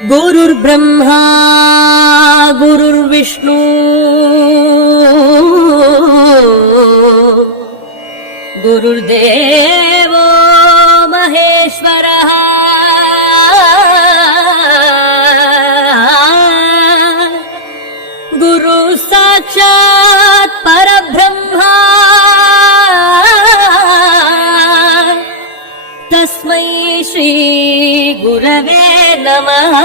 गुरुर्ब्रह्मा गुरुर्विष्णु गुरुर्देवो महेश्वरः गुरु साक्षात् परब्रह्मा तस्मै श्री गुरवे नमः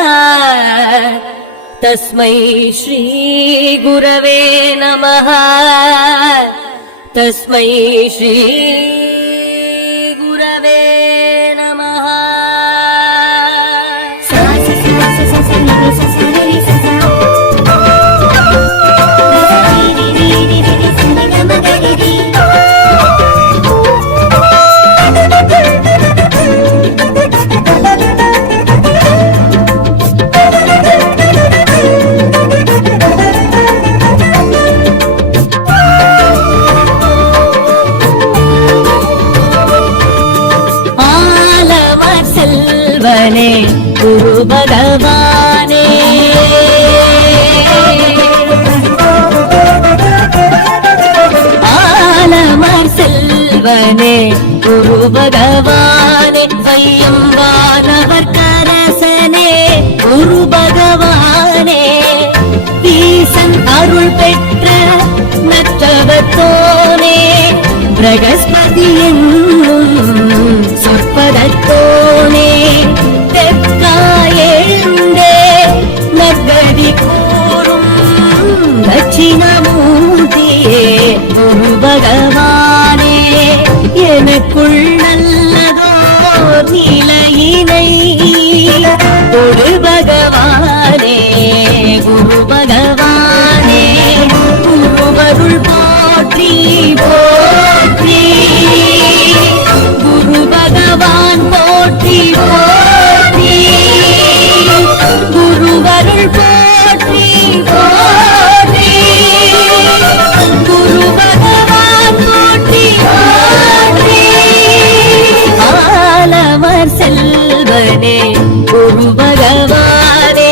तस्मै श्री गुरवे नमः तस्मै श्री गुरवे नमः। गुरु भगवाने आलमर सेल्वने गुरु भगवाने वय्यम वानवर करसने गुरु भगवाने ஈசன் அருள் பெற்ற நற்றவத்தோனே பிரகஸ்பதி என்னும் சொற்பதத்தோனே தெற்காயேண்டே நற்கதி கூறும் தட்சிணமூர்த்தியே குரு பகவானே எனக்குள் நல்லதோர் நிலையினை குரு பகவானே குரு பகவானே குருவருள் போற்றி போற்றி குரு பகவான் போற்றி போற்றி குருவருள் போற்றி போற்றி குரு பகவான் போற்றி போற்றி ஆலமர் செல்வனே குரு பகவானே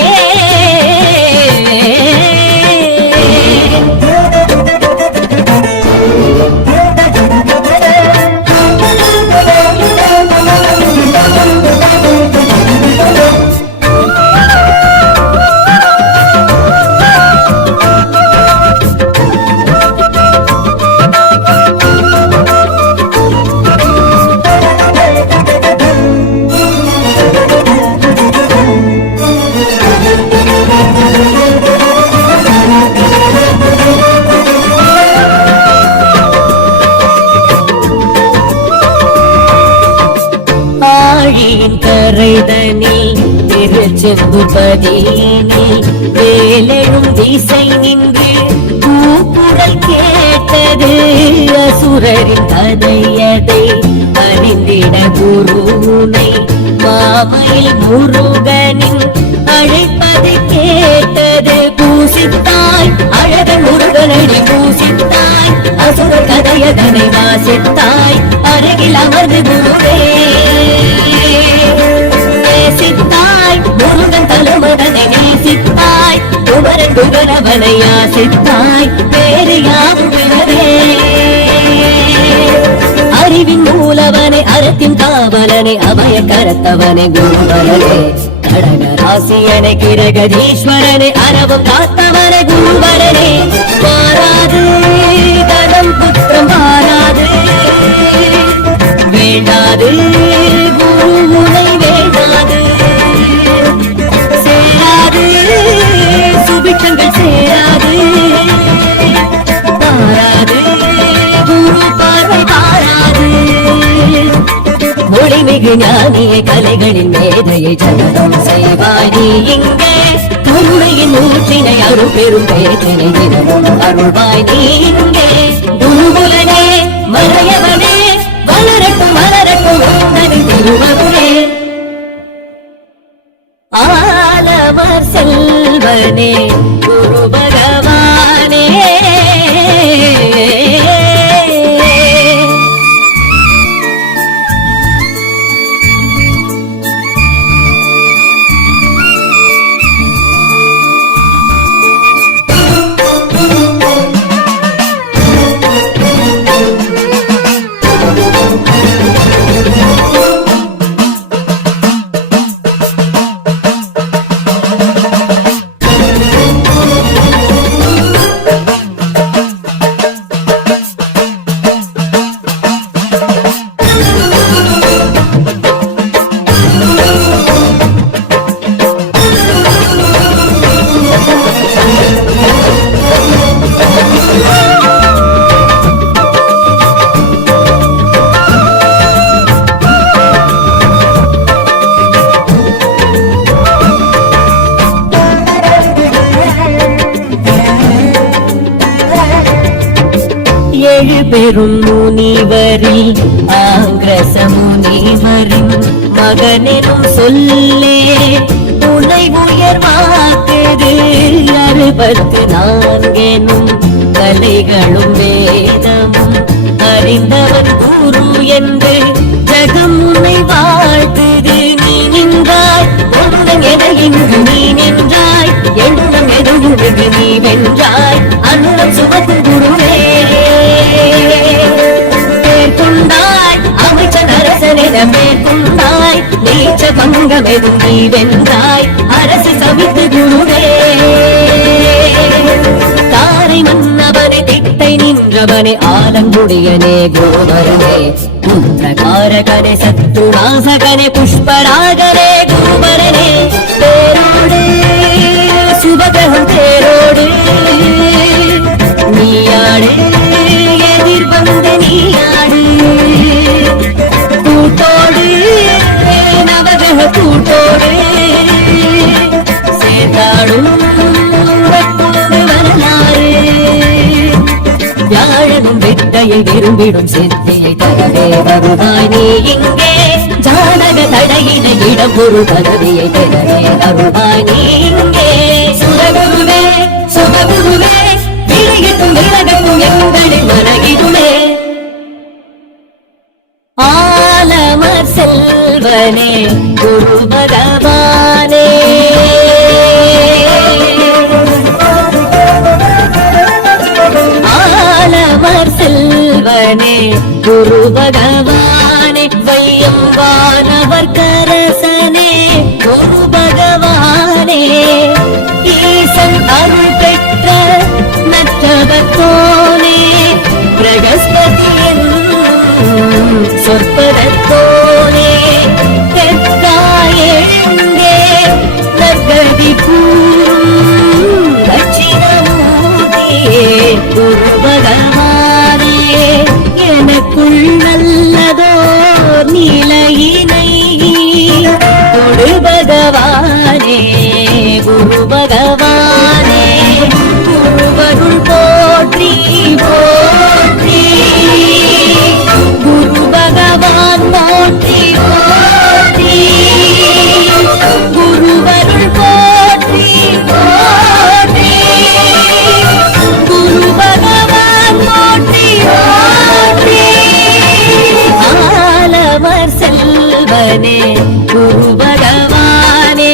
கரைதனில் திருச்செந்துபதியினில் வேலெழும் திசை நின்று கூக்குரல் கேட்டது அசுரரின் கதையதை அறிந்திட குருனை மாமையில் முருகனின் அழைப்பது கேட்டது பூசித்தாய் அழகன் முருகனடி பூசித்தாய் அசுர கதையதனை வாசித்தாய் அருகில் அமர்ந்து குருவே நேசித்தாய் முருகன் தலமகனை நேசித்தாய் குமரன் குகரவனை யாசித்தாய் வேறு யாவுகிறதே அறிவின் மூலவனை அறத்தின் காவலனை அபய கரத்தவனை குருவரனே கடக ராசியனை கிரகதீஸ்வரனை அறவும் காத்தவனை குருவரனே மாறாது தனம் புத்திரம் மாறாது வேண்டாது குருமுனை வேண்டாது சேராது சுபிட்சங்கள் சேராது பாராது குரு பார்வை பாராது மொழிமிகு ஞானிய கலைகளின் மேதையை ஜனனம் செய்வாய் நீ இங்கே கருணையின் ஊற்றினை அருள் பெரும் வேதனை தினமும் அருள்வாய் நீ இங்கே குருகுலனே மறையவனே வளரட்டும் வளரட்டும் உந்தனை திருவருளே ஆலமர் செல்வனே குரு பகவானே பெரும் முனிவரில் ஆங்கிரச முனிவரின் மகனெனும் சொல்லே உனை உயர்வாக்குது 64 கலைகளும் வேதமும் அறிந்தவன் குரு என்று ஜகம் உன்னை வாழ்த்துது. நீ நின்றாய் ஒன்றும் என இங்கு நீ நின்றாய் எண்ணம் எதுவும் நீ வென்றாய் அன்னம் சுமக்கும் குருவே. மேற்கொண்டாய் அமைச்சன் அரசனிட மேற்கொண்டாய் நீச்ச பங்கம் எதுவும் நீ வென்றாய் அரசு சமித்து குருவே. தாரை மன்னவனை திட்டை நின்றவனே ஆலங்குடியனே கோவரனே புத்திரகாரகனே சத்துநாசகனே புஷ்பராகனே கோவரனே தேரோடு சுபகிரகம் தேரோடு நீயாடு எதிர் வந்து நீயாடு கூட்டோடு நவகிரக கூட்டோடு சேர்ந்தாடும் வியாழனும் வெட்டையை விரும்பிடும் சித்தியை தரவே வருவாய் நீ இங்கே. ஜானக தடையின இடம் ஒரு பதவியை தரவே வருவாய் நீ இங்கே. சுரகுருவே சுபகுருவே விலகட்டும் விலகட்டும் எங்களின் மனகிடுமே. ஆலமர் செல்வனே குரு பகவானே செல்வனே குரு பகவானே வையம்பானவர் கரசனே குரு பகவானே ஈசன் அருள் பெற்ற நற்றவத்தோனே பிரகஸ்பதியின் சொற்பதத்தோனே தெற்காயெங்கே நற்கதி பூரும் தட்சிணமூர்த்தியே குரு பகவானே எனக்குள் நல்லதோர் நிலையினை கொடு பகவானே குரு பகவானே குருவருள் போற்றி போற்றி குரு பகவான் போற்றி போற்றி குருவருள் போற்றி போற்றி குரு பகவான் போற்றி போற்றி. ஆலமர் செல்வனே குரு பகவானே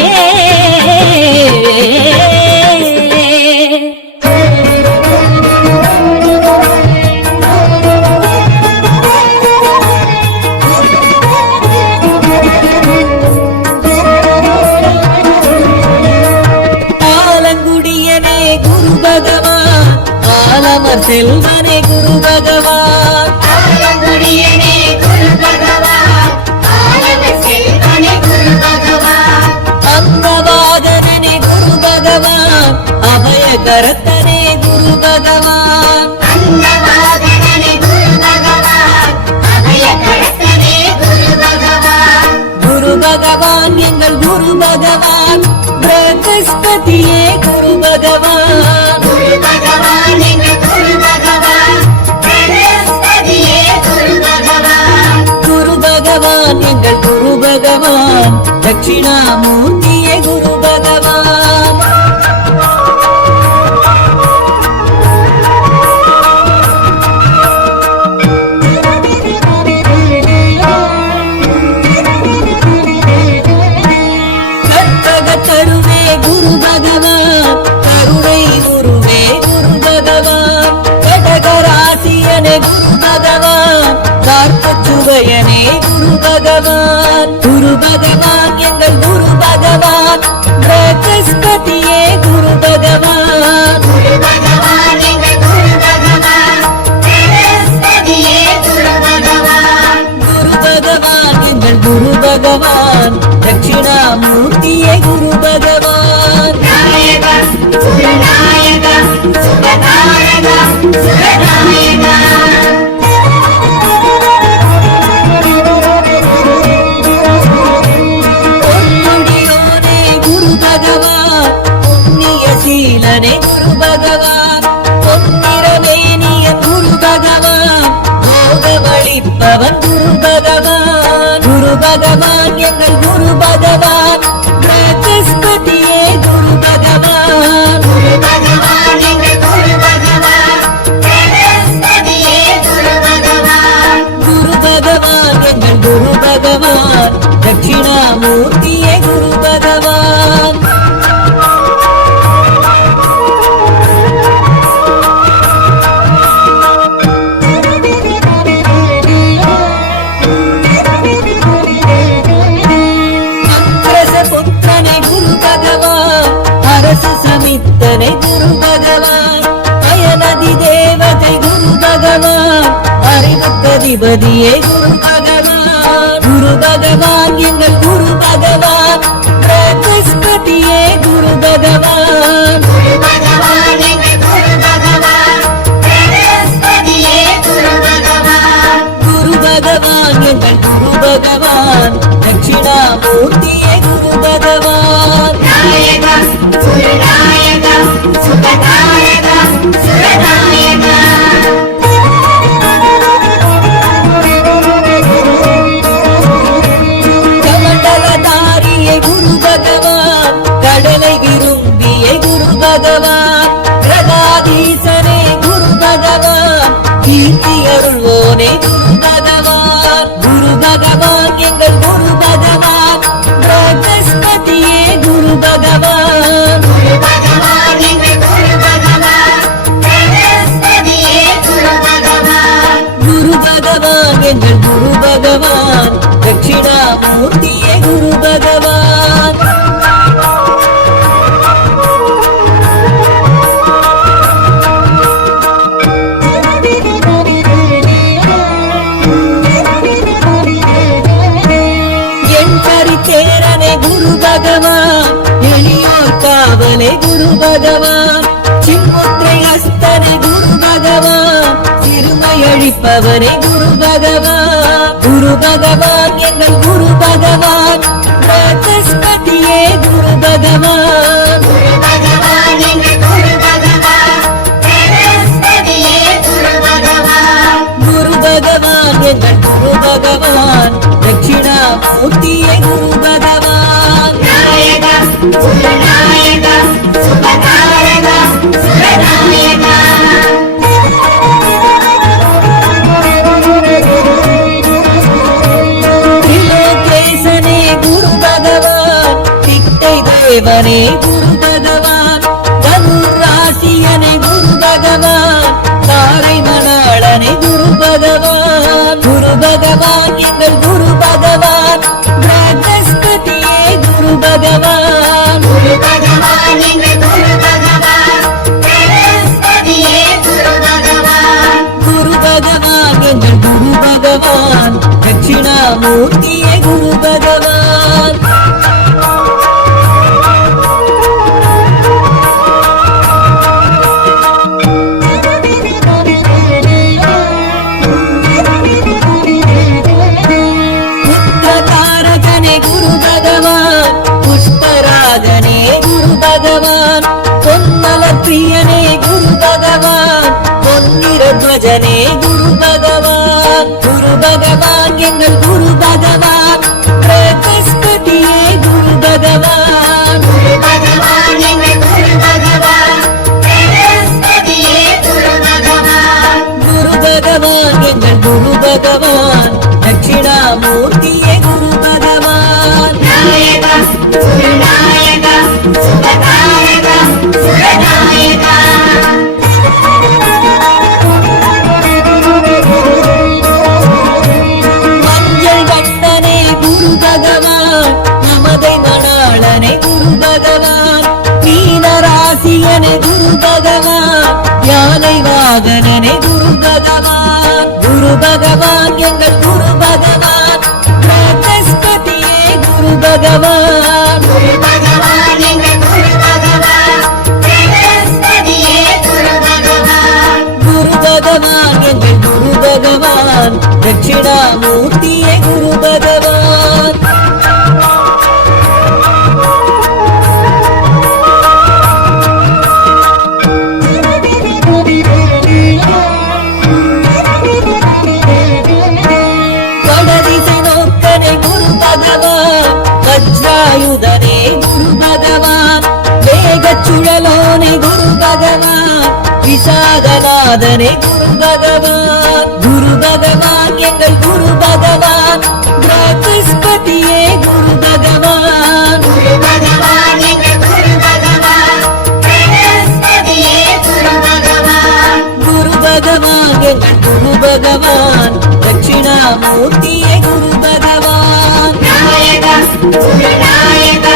ஆலங்குடியனே குரு பகவான் ஆலமர் செல்வனே குரு பகவான் ஆலங்குடியனே குரு பகவான் ஆலமர் செல்வனே குரு பகவான் அங்கவாகனனே குரு பகவான் அபய கரத்தனே குரு பகவான் அன்னவாகனனே குரு பகவான் அபய கரத்தனே குரு பகவான் குரு பகவான் எங்கள் குரு பகவான் பிரகஸ்பதியே குரு பகவான் குரு பகவான் எங்கள் குரு பகவான் பிரகஸ்பதியே குரு பகவான் குரு பகவான் எங்கள் குரு பகவான் தட்சிணாமூர்த்தியே குரு பகவான் கற்பகத்தருவே குரு பகவான் கருணை குருவே குரு பகவான் கடகராசியனே குரு பகவான் கார்பச்சுவையனே குரு பகவான் குரு பகவான் எங்கள் குரு பகவான் பிரகஸ்பதியே குரு பகவான் குரு பகவான் எங்கள் குரு பகவான் பிரகஸ்பதியே குரு பகவான் குரு பகவான் எங்கள் குரு பகவான் தட்சிணாமூர்த்தியே குரு பகவான் நாயகா சுரநாயகா சுபதாரகா சுரநாயகா பொன்முடியோனே குரு பகவான் புண்ணிய சீலனே குரு பகவான் பொன்னிறமேனிய குரு பகவான் ஈசனை குரு பகவான் அரசு சமித்தனை குரு பகவான் அயனதி தேவதை குரு பகவான் அறிவுக்கதிபதியே குரு பகவான் குரு பகவான் எங்கள் குரு பகவான் பிரகஸ்பதியே குரு பகவான் குரு பகவான் எங்கள் குரு பகவான் பிரகஸ்பதியே குரு பகவான் குரு பகவான் எங்கள் குரு பகவான் தட்சிணாமூர்த்தியே குரு பகவான் நாயகா குருநாயகா சுகதாயகா சுரநாயகா கமண்டலதாரியே குரு பகவான் கடலை விரும்பிய குரு பகவான் கிரகாதீசனே குரு பகவான் கீர்த்தி அருள்வோனே குரு பகவான் குரு பகவான் எங்கள் குரு பகவான் பிரகஸ்பதியே குரு பகவான் குரு பகவான் எங்கள் குரு பகவான் பிரகஸ்பதியே குரு பகவான் குரு பகவான் எங்கள் குரு பகவான் தட்சிணாமூர்த்தியே குரு பகவான் என் பரித்தேரனே குரு பகவான் எளியோர் காவலே குரு பகவான் சின்முத்திரை ஹஸ்தனே குரு பகவான் சிறுமையழிப்பவனே குரு பகவான் குரு பகவான் எங்கள் குரு பகவான் பிரகஸ்பதியே குரு பகவான் குரு பகவான் எங்கள் குரு பகவான் பிரகஸ்பதியே குரு பகவான் குரு பகவான் எங்கள் குரு பகவான் தட்சிணாமூர்த்தியே குரு பகவான் நாயகா குருநாயகா சுகதாயகா சுரநாயகா திரிலோகேசனே குரு பகவான் திட்டை தேவனே குரு பகவான் தனுராசியனே குரு பகவான் தாரை மணாளனே குரு பகவான் குரு பகவான் எங்கள் குரு பகவான் பிரகஸ்பதியே குரு பகவான் குரு பகவான் எங்கள் குரு பகவான் பிரகஸ்பதியே குரு பகவான் குரு பகவான் எங்கள் குரு பகவான் தட்சிணாமூர்த்தியே குரு பகவான் புத்திரகாரகனே குரு பகவான் புஷ்பராகனே குரு பகவான் பொன்மல பிரியனே குரு பகவான் பொன்னிறத்வஜனே குரு பகவான் குரு பகவான் எங்கள் குரு பகவான் பிரகஸ்பதியே குரு பகவான் குரு பகவான் எங்கள் குரு பகவான் பிரகஸ்பதியே குரு பகவான் குரு பகவான் எங்கள் குரு பகவான் தட்சிணாமூர்த்தியே குரு பகவான் நாயகா குருநாயகா சுகதாயகா சுரநாயகா மஞ்சள் கண்டனே குரு பகவான் நமதை மணாளனே குரு பகவான் மீனராசியனே குரு பகவான் யானை வாகனனே குரு பகவான் குரு பகவான் எங்கள் குரு பகவான் பிரகஸ்பதியே குரு பகவான் குரு பகவான் எங்கள் குரு பகவான் பிரகஸ்பதியே குரு பகவான் குரு பகவான் எங்கள் குரு பகவான் தட்சிணாமூர்த்தியே குரு பகவான் வடதிசை நோக்கனே குரு பகவான் வஜ்ராயுதனே குரு பகவான் வேகச் சுழலோனே குரு பகவான் விசாகநாதனே குரு பகவான் குரு பகவான் எங்கள் குரு பகவான் பிரகஸ்பதியே குரு பகவான் குரு பகவான் எங்கள் குரு பகவான் பிரகஸ்பதியே குரு பகவான் குரு பகவான் எங்கள் குரு பகவான் தட்சிணாமூர்த்தியே குரு பகவான் நாயகா குருநாயகா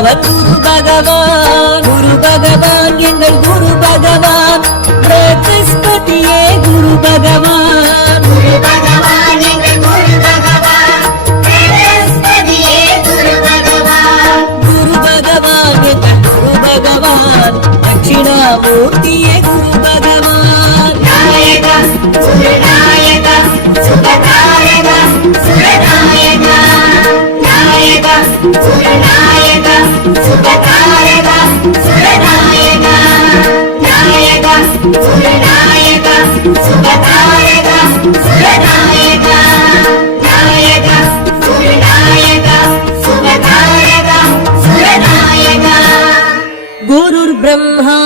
அவர் குரு பகவான். குரு பகவான் எங்கள் குரு பகவான். பிரகஸ்பதியே குரு பகவான். குரு பகவான் எங்கள் குரு பகவான். பிரகஸ்பதியே குரு பகவான். குரு பகவான் எங்கள் குரு பகவான். தட்சிணாமூர்த்தியே குரு பகவான். நாயகா குருநாயகா சுகதாயகா சுரநாயகா. நாயகா குருநாயகா சுகதாயகா சுரநாயகா. நாயகா குருநாயகா சுகதாயகா சுரநாயகா. நாயகா குருநாயகா சுகதாயகா சுரநாயகா. குருர் பிரம்மா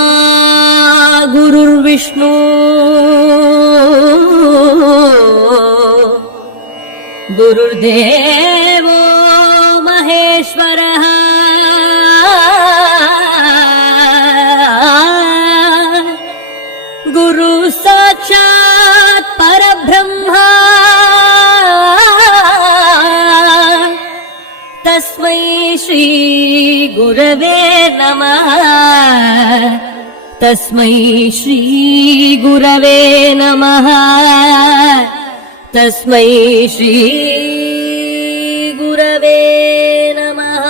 குருர் விஷ்ணு குருர் தேவோ மகேஸ்வரः. குரு சாட்சாத் பரபிரம்மா தஸ்மை ஸ்ரீ குரவே நமः. தஸ்மை ஸ்ரீ குரவே நமः. தஸ்மை ஸ்ரீ குரவே நமः.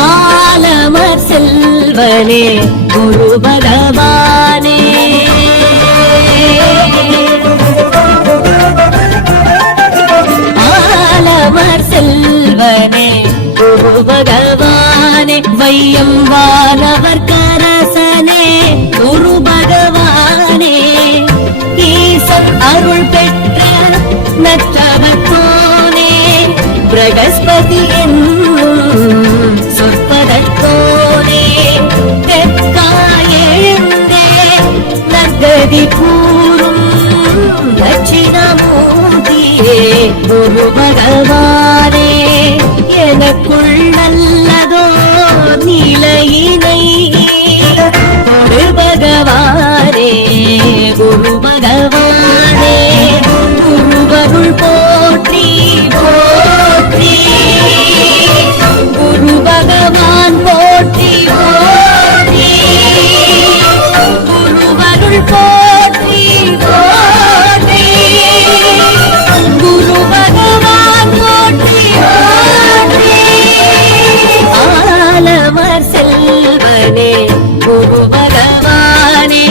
ஆலமர் செல்வனே குரு பகவானே. ஆலமர் செல்வனே குரு பகவானே. வையம் வானவர் கரசனே குரு பகவானே. ஈசன் அருள் பெற்ற நற்றவத்தோனே. பிரகஸ்பதி என்னும் சொற்பதத்தோனே. தெற்காயெழுந்தே நற்கதி கூறும் தட்சிணாமூர்த்தியே குரு பகவானே. எனக்குள் நல்லதோ நிலையினை குரு பகவானே. குரு பகவானே குருவருள் போற்றி போற்றி. குரு பகவான் போற்றி போற்றி. குருவருள் போற்றி போற்றி. குரு பகவான் போற்றி போற்றி. ஆலமர் செல்வனே குரு பகவானே.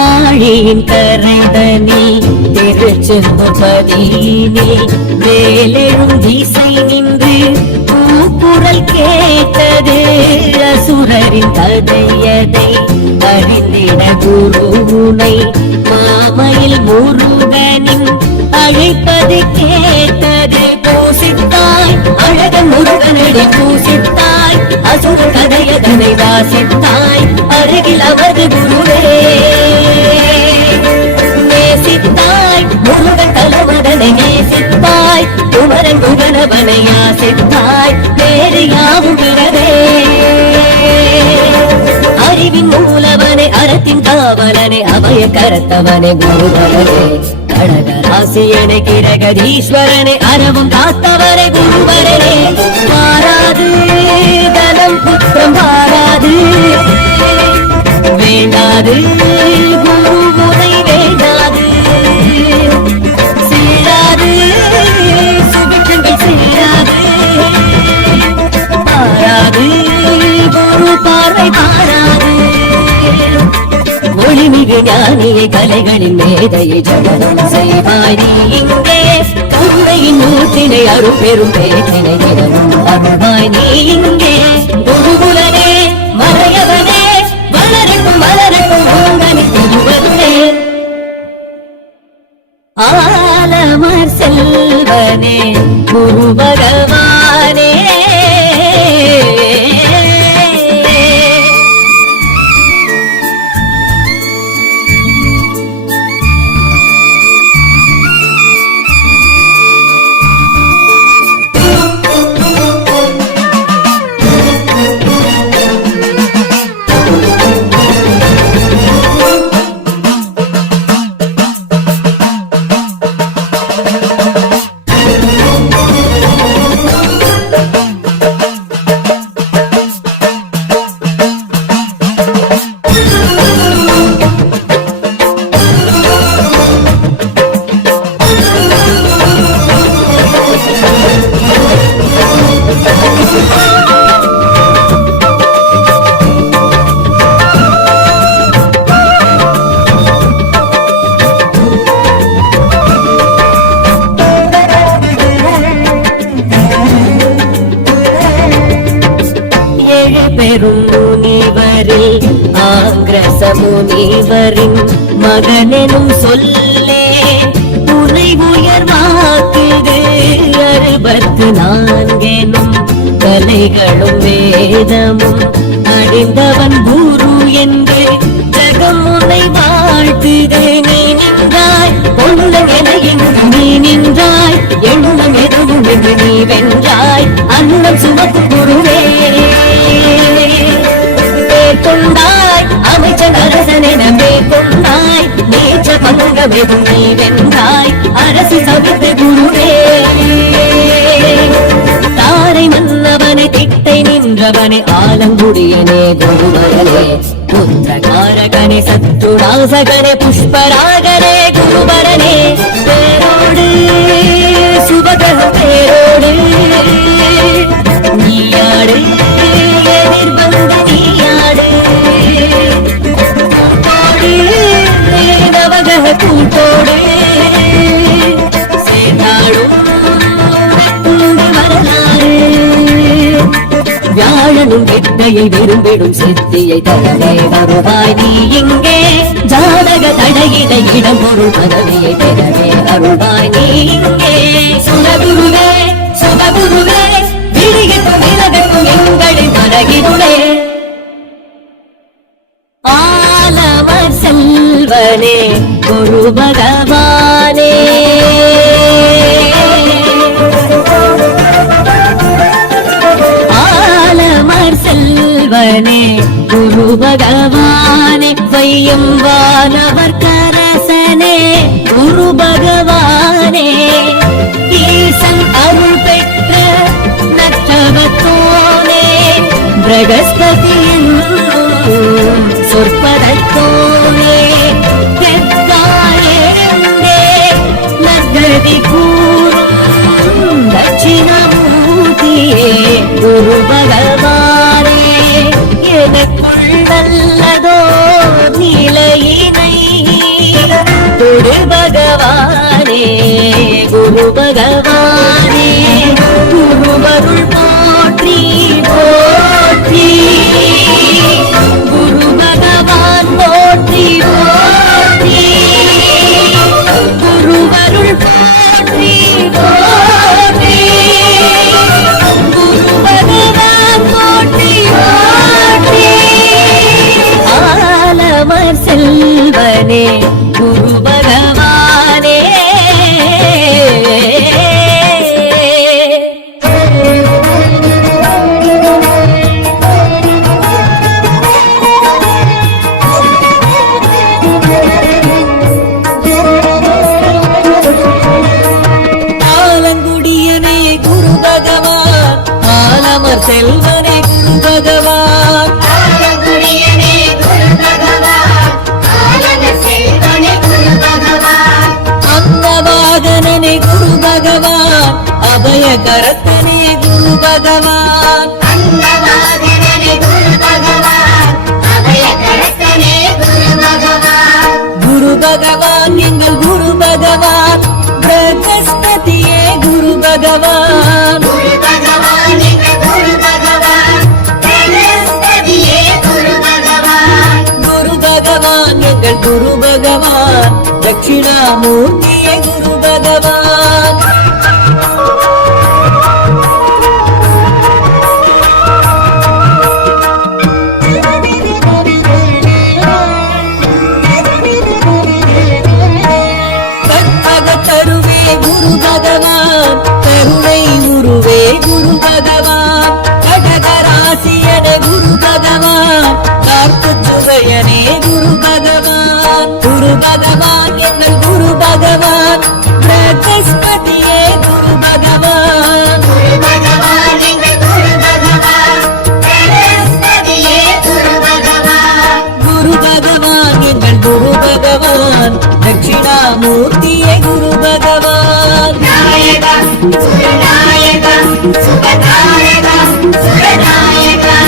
ஆழியின் கரைதனில் திருச்செம்பதியினில் வேலெழும் திசை நின்று கூக்குரல் கேட்டது. அசுரரின் கதையதை அறிந்திட குருனை மாமையில் முருகனின் அழைப்பது கேட்டது. பூசித்தாய் அழகன் முருகனடி பூசித்தாய். அசுர கதையதனை வாசித்தாய் அருகில் அவரது குருவே. நேசித்தாய் முருகன் தலைவதனை நேசித்தாய். குமரன் குகனவனை யாசித்தாய். வேறு யாவும் பிறவே. அறிவின் மூலவனை அறத்தின் காவலனை அபய கரத்தவனை குருவரனே. கடகராசியனை கிரகதீஸ்வரனை அறவும் காத்தவரை குருவரனே. மாறாது தனம் புத்திரம் பாராது வேண்டாது குரு முறை வேண்டாது. ஒளிமிகு ஞானியை கலைகளின் மேதையை ஜடனம் செய்வாய் நீ இங்கே கருணையின் ஊற்றினை அருள் பெரும் பேற்றினை தினமும் அருள்வாய் நீ இங்கே குருகுலனே மறையவனே வளரட்டும் வளரட்டும் உங்கனி திருவருளே ஆலமர் செல்வனே குரு பகவானே பெரும் முனிவரில் ஆங்கிரச முனிவரின் மகனெனும் சொல்லே துணை உயர்வாக்குது 64 கலைகளும் வேதமும் அறிந்தவன் குரு என்று ஜகம் உன்னை வாழ்த்துது நீ நின்றாய் பொன்னம் என இங்கு நீ நின்றாய் எண்ணம் எதுவும் என்று நீ வென்றாய் அன்னம் சுமக்கும் குருவே கொண்டாய் அமைச்சர் அரசனென கொண்டாய் நீச்ச பங்கமெதும் நீ வென்றாய் அரசு சவித்து குருவே தாரை மன்னவனை திட்டை நின்றவனை ஆலங்குடியனே குருவரனே புத்திரகாரகனே சத்ருநாசகனே புஷ்பராகனே குருவரனே பேரோடு சுபகர பேரோடு நீயாடு நிர்பந்த நீயாடு நவகர கூட்டோடு சேர்ந்தாடும் வரலாறு வியாழனும் கெட்டையை விரும்பிடும் சித்தியை தரவே வருவாய் நீ இங்கே ஜாதக தடையிட இடம் பொருள் பதவியை பெறவே அருள்வாய் நீ இங்கே சுரகுருவே சுபகுருவே விழிகட்டும் விலகட்டும் எங்களின் மரகிருளே ஆலமர் செல்வனே குரு பகவானே ஆலமர் செல்வனே குரு பகவானே வையம் வானவர் கரசனே குரு பகவானே ஈசன் அருள் பெற்ற நற்றவத்தோனே பிரகஸ்பதியின் சொற்பதத்தோனே தெற்காயேந்தே நகதி கூறும் தட்சிணமூர்த்தியே குரு பகவானே எனக்குள் நல்லதோ நிலையினை குரு பகவானே குரு பகவானே குருவருள் போற்றி போற்றி குரு பகவான் போற்றி போற்றி குருவருள் போற்றி போற்றி குரு பகவான் போற்றி போற்றி ஆலமர் செல்வனே குரு பகவானே ஆலங்குடியனே குரு பகவான் ஆலமர் செல்வனே குரு பகவான் ஆலங்குடியனே குரு பகவான் ஆலமர் செல்வனே குரு பகவான் அன்னவாகனனே குரு பகவான் அபய கரத்தனே குரு பகவான் அன்னவாகனனே குரு பகவான் அபய கரத்தனே குரு பகவான் பகவான் பிரகஸ்பதியே குரு பகவான் குரு பகவான் எங்கள் குரு பகவான் பிரகஸ்பதியே குரு பகவான் குரு பகவான் எங்கள் குரு பகவான் தட்சிணாமூர்த்தியே குரு பகவான் கற்பகத்தருவே குரு பகவான் கருணை உருவே குரு பகவான் கடகராசியனே குரு பகவான் கார்த்துச்சுவையனே குரு பகவான் குரு பகவான் எங்கள் குரு பகவான் பிரகஸ்பதியே குரு பகவான் குரு பகவான் எங்கள் குரு பகவான் பிரகஸ்பதியே குரு பகவான் குரு பகவான் எங்கள் குரு பகவான் தட்சிணாமூர்த்தியே குரு பகவான் நாயகா சுரநாயகா சுபநாயகா சுரநாயகா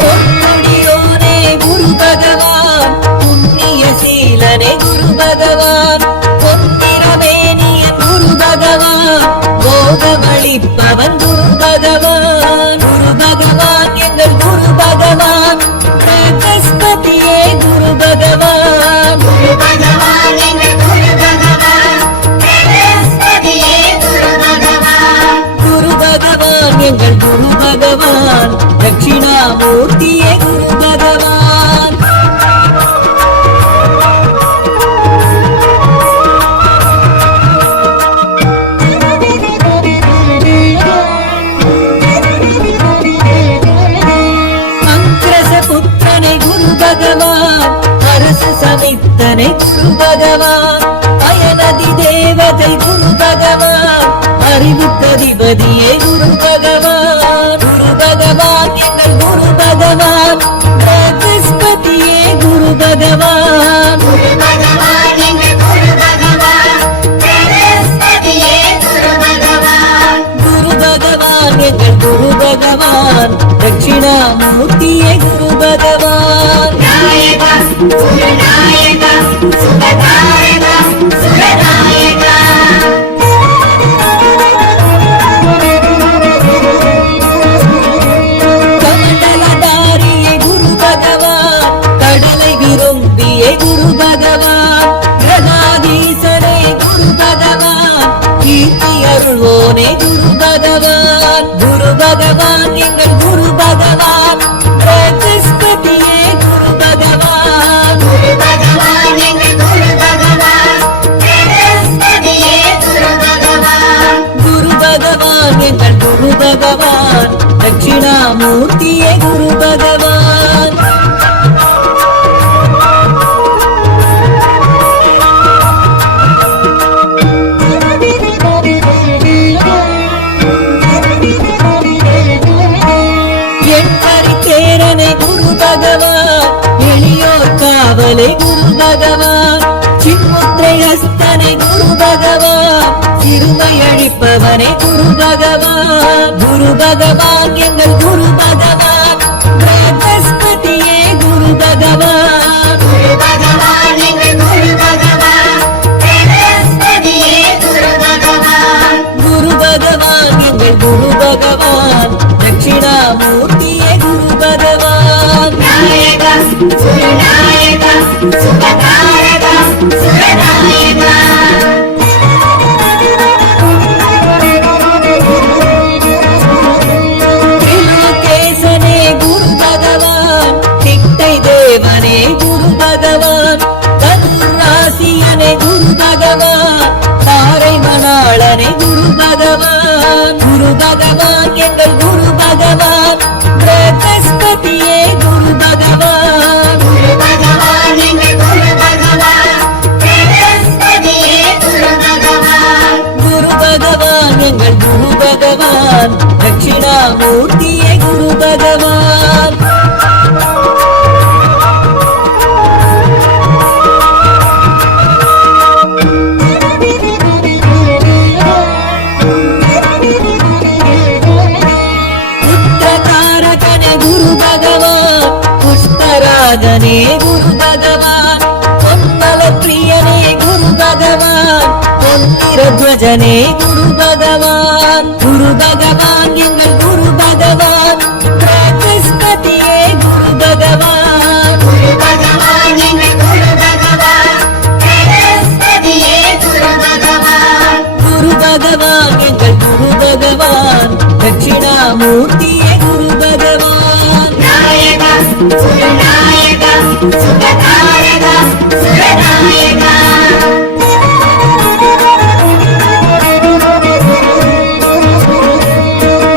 பொன்முடியோனே குரு பகவான் புண்ணிய சீலனே குரு பகவான் பொன்னிறமேனியன் குரு பகவான் போகமளிப்பவன் குரு பகவான் குரு பகவான் எங்கள் குரு பகவான் பிரகஸ்பதியே குரு பகவான் குரு பகவான் எங்கள் குரு பகவான் பிரகஸ்பதியே குரு பகவான் குரு பகவான் எங்கள் குரு பகவான் தட்சிணாமூர்த்தியே குரு பகவான் அங்கிரச புத்திரனை குரு பகவான் அரசு சமித்தனை குரு பகவான் அயனதி தேவதை குரு பகவான் அறிவுக்கதிபதியே குரு பகவான் குரு பகவான் எங்கள் குரு பகவான் பிரகஸ்பதியே குரு பகவான் குரு பகவான் எங்கள் குரு பகவான் பிரகஸ்பதியே குரு பகவான் குரு பகவான் எங்கள் குரு பகவான் தட்சிணாமூர்த்தியே குரு பகவான் நாயகா சுரநாயகா சுபநாயகா சுரநாயகா கமண்டலதாரியே குரு பகவான் கடலை விரும்பியே குரு பகவான் கிரகாதீசனே குரு பகவான் கீர்த்தி அருள்வோனே குரு பகவான் குரு பகவான் எங்கள் குரு பகவான் பிரகஸ்பதியே குரு பகவான் குரு பகவான் எங்கள் குரு பகவான் பிரகஸ்பதியே குரு பகவான் குரு பகவான் எங்கள் குரு பகவான் தட்சிணாமூர்த்தியே குரு பகவான் எண்பரித்தேரனை குரு பகவான் எளியோர் காவலை குரு பகவான் சின்முத்திரை ஹஸ்தனை குரு பகவான் சிறுமை அழிப்பவனை குரு பகவான் குரு பகவான் எங்கள் குரு பகவான் பிரகஸ்பதியே குரு பகவான் குரு பகவான் எங்கள் குரு பகவான் பிரகஸ்பதியே குரு பகவான் குரு பகவான் எங்கள் குரு பகவான் தட்சிணாமூர்த்தியே குரு பகவான் நாயகா சுரநாயகா சுபநாயகா சுரநாயகா திரிலோகேசனே குரு பகவான் திட்டை தேவனே குரு பகவான் தனுராசியனே குரு பகவான் தாரை மணாளனே குரு பகவான் குரு பகவான் எங்கள் குரு பகவான் பிரகஸ்பதியே குரு பகவான் குரு பகவான் எங்கள் குரு பகவான் பிரகஸ்பதியே குரு பகவான் குரு பகவான் எங்கள் குரு பகவான் தட்சிணாமூர்த்தியே குரு பகவான் புத்திரகாரகனே குரு பகவான் புஷ்ப தியாகனே குரு பகவான், பொன்மல பிரியனே குரு பகவான், பொன்னிறத்வஜனே குரு பகவான், குரு பகவான் எங்கள் குரு பகவான், பிரகஸ்பதியே குரு பகவான், குரு பகவான் எங்கள் குரு பகவான், பிரகஸ்பதியே குரு பகவான், குரு பகவான் எங்கள் குரு பகவான், தட்சிணாமூர்த்தியே குரு பகவான், நாயகா சுரநாயகா சுகதாரகா சுரநாயகா,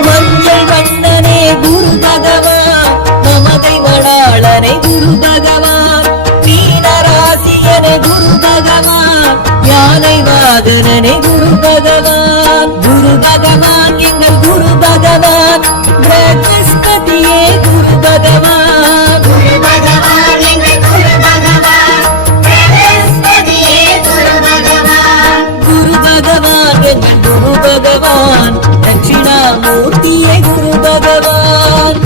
மஞ்சள் வண்ணனே குரு பகவான், மமதை மணாளனே குரு பகவான், மீனராசியனே குரு பகவான், யானை வாகனனே குரு பகவான், குரு பகவான் எங்கள் குரு பகவான், பிரகஸ்பதியே குரு பகவான், குரு பகவான் எங்கள் குரு பகவான், பிரகஸ்பதியே குரு பகவான், குரு பகவான் எங்கள் குரு பகவான், தட்சிணாமூர்த்தியே குரு பகவான்,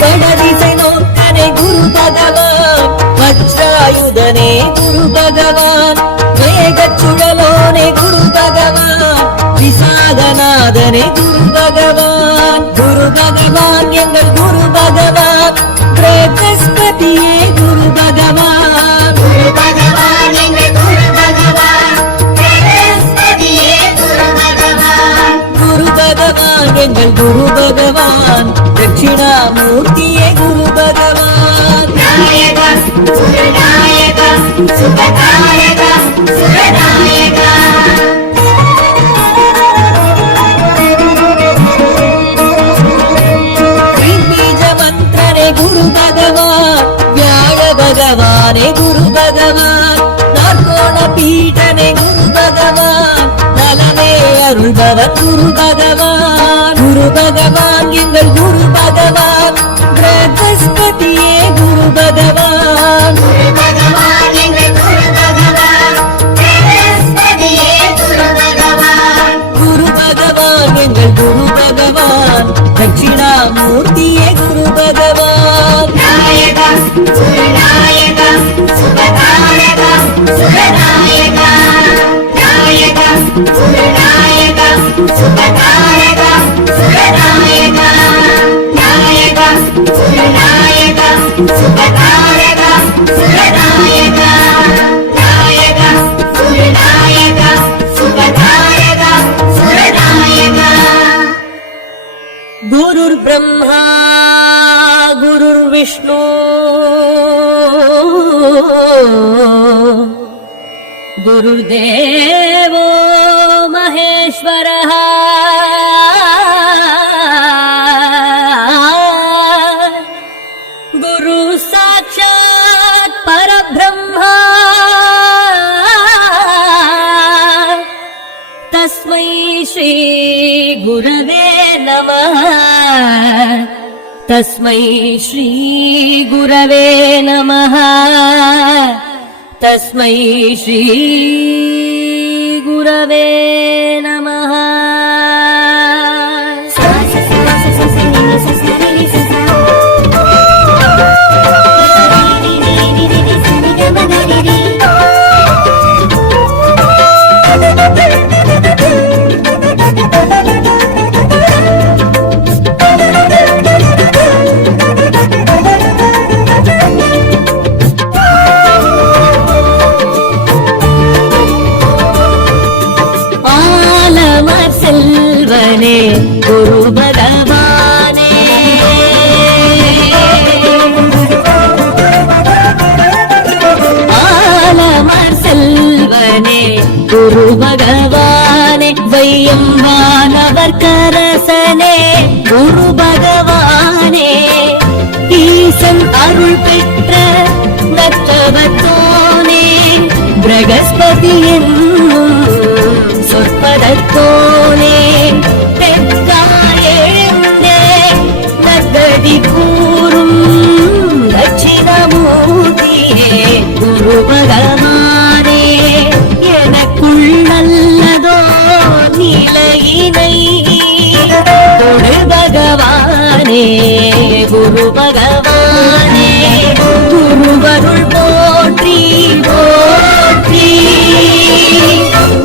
வடதிசை நோக்கனே குரு பகவான், வஜ்ராயுதனே குரு பகவான், மேகச்சுழலோனே குரு பகவான், விசாகநாதனே குரு பகவான், குரு பகவான் எங்கள் குரு பகவான், பிரகஸ்பதியே குரு பகவான், குரு பகவான் எங்கள் குரு பகவான், பிரகஸ்பதியே குரு பகவான், குரு பகவான் எங்கள் குரு பகவான், தட்சிணாமூர்த்தியே குரு பகவான், நாயகா சுரநாயகா சுகதாரகா சுரநாயகா, பீஜ மந்திரனே குரு பகவான், வியாழ பகவானே குரு பகவான், நாற்கோண பீட்டனே குரு பகவான், நலமே அருள்பவர் குரு பகவான், குரு பகவான் எங்கள் குரு பகவான், பிரகஸ்பதியே குரு பகவான், குரு பகவான் எங்கள் குரு பகவான், பிரகஸ்பதியே குரு பகவான், குரு பகவான் எங்கள் குரு பகவான், தட்சிணாமூர்த்தியே குரு பகவான், நாயகா சுரநாயகா சுகதாரகா சுரநாயகா, நாயகா சுரநாயகா சுகதாரகா சுரநாயகா, நாயகா சுரநாயகா சுகதாரகா சுரநாயகா, நாயகா சுரநாயகா சுகதாரகா சுரநாயகா, குருர் பிரம்மா குருர் விஷ்ணு குருர் தேவோ மகேஸ்வரः குரு சாட்சாத் பரபிரம்மா தஸ்மை ஸ்ரீ குரவே நமः तस्मै श्री गुरवे नमः तस्मै श्री गुरवे नमः செல்வனே குரு பகவானே ஆலமர் செல்வனே குரு பகவானே வையம்பானவர் கரசனே குரு பகவானே ஈசன் அருள் பெற்ற நற்றவத்தோனே பிரகஸ்பதி என்னும் சொற்பதத்தோனே பெற்றாயெழுந்தே நற்கதி கூறும் தட்சிணமூர்த்தியே குரு பகவான் குரு பகவானே குருவருள் போற்றி போற்றி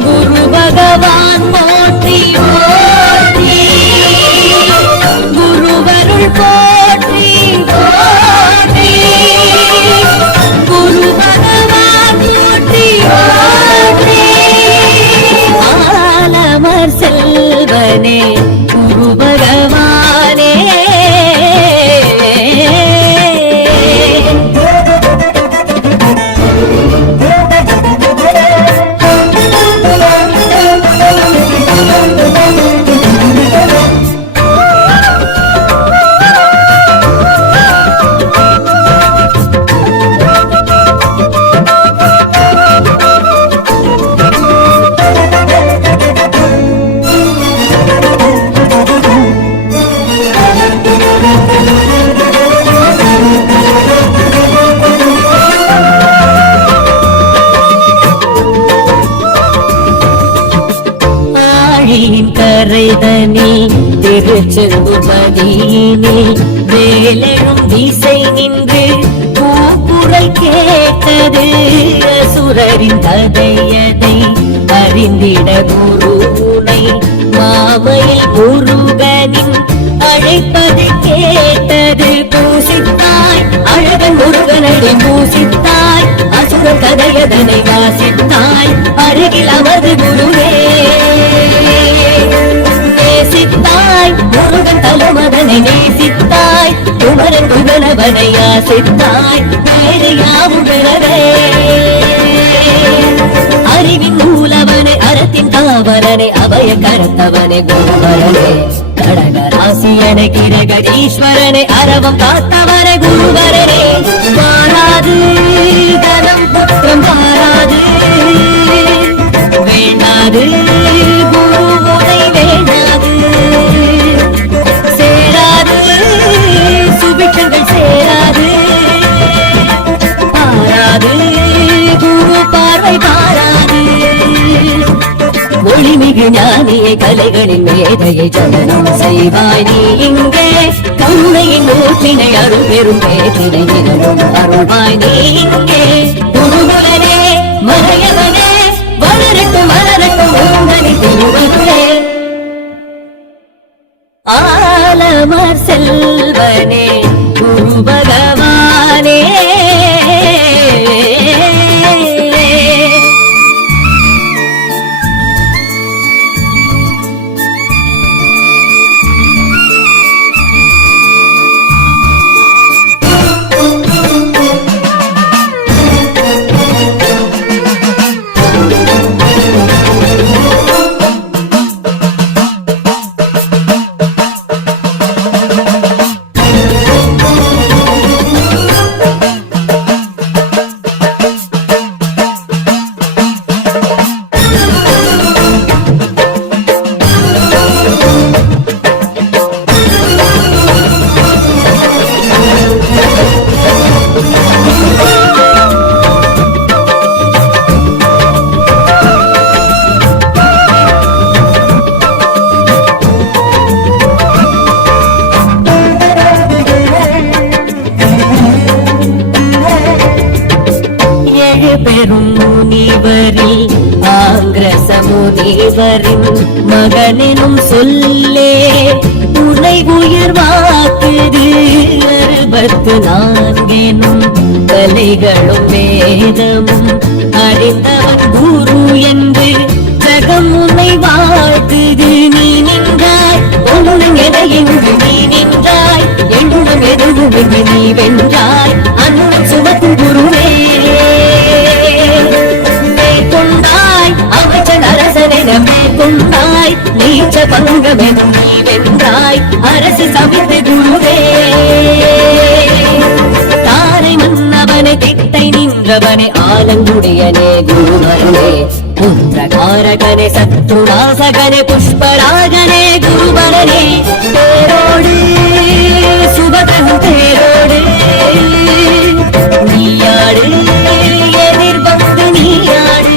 குரு பகவான் போற்றி போற்றி குருவருள் போற்றி போற்றி குரு பகவான் போற்றி போற்றி ஆலமர் செல்வனே குரு பகவானே கரைதனில் திருச்செங்குமதியினில் வேலெழும் திசை நின்று கூக்குரல் கேட்டது அசுரரின் கதையதை அறிந்திட குருனை மாமையில் முருகனின் அழைப்பது கேட்டது பூசித்தாய் அழகன் முருகனதை பூசித்தாய் அசுரர் கதையதனை வாசித்தாய் அருகில் அமர்ந்து குருவே நேசித்தாய் முருகன் தலமதனை நேசித்தாய் குமரன் குகனவனை ஆசித்தாய் வேறு யாவும் பெறவே அறிவின் மூலவனை அறத்தின் காவலனை அபய கருத்தவனை குருவரனே கடகராசியனை கிரகீஸ்வரனை அரவம் காத்தவனை குருவரனே மாறாது தனம் புத்திரம் பாராது வேண்டாது குருவுனை வேண்டாது சேராது சுபிட்சங்கள் சேராது பாராது குரு பார்வை பாராது ஒளிமிகு ஞானியை கலைகளின் மேதையை ஜனனம் செய்வாய் நீ இங்கே கருணையின் ஊற்றினை அருள் பெரும் பேற்றினை நிகழும் அருள்வாய் நீ இங்கே குருகுலனே மறையவனே வளரட்டும் வளரட்டும் உந்தனை திருவருளே ஆலமர் செல்வனே குரு பகவானே பெரும் முனிவரில் ஆங்கிரசமுனிவரின் மகனெனும் சொல்லே உனை உயர்வாக்குது 64 கலைகளும் வேதமும் அறிந்தவன் குரு என்று ஜகம் உன்னை வாழ்த்துது நீ நின்றாய் ஒன்றும் எதையென்று நீ நின்றாய் எண்ணுணம் எதுவும் நீ வென்றாய் அன்னும் சுமக்கும் குருவே கொண்டாய் அமைச்சன் அரசனென மேற்கொண்டாய் நீச்ச பங்கமெனும் நீ வென்றாய் அரசு சமைத்து குருவே தாரை மன்னவனை திட்டை நின்றவனை ஆலங்குடியனே குருவரனே புத்திரகாரகனே சத்ருநாசகனே புஷ்பராகனே குருவரனே தேரோடு சுபகம் தேரோடு நீயாடு எதிர்வந்து நீயாடு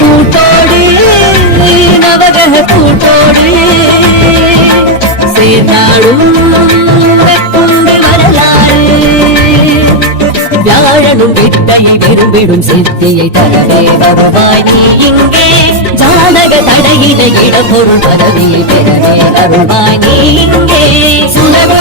கூட்டோடு நவகர கூட்டோடு சேர்ந்தாடும் வாழணும் வித்தையை விரும்பிடும் சித்தியை தரவே வருவாய் நீ இங்கே ஜாதக தடையிட இடப்பொருள் பதவியை பெறவே வருவாய் நீ இங்கே சுலப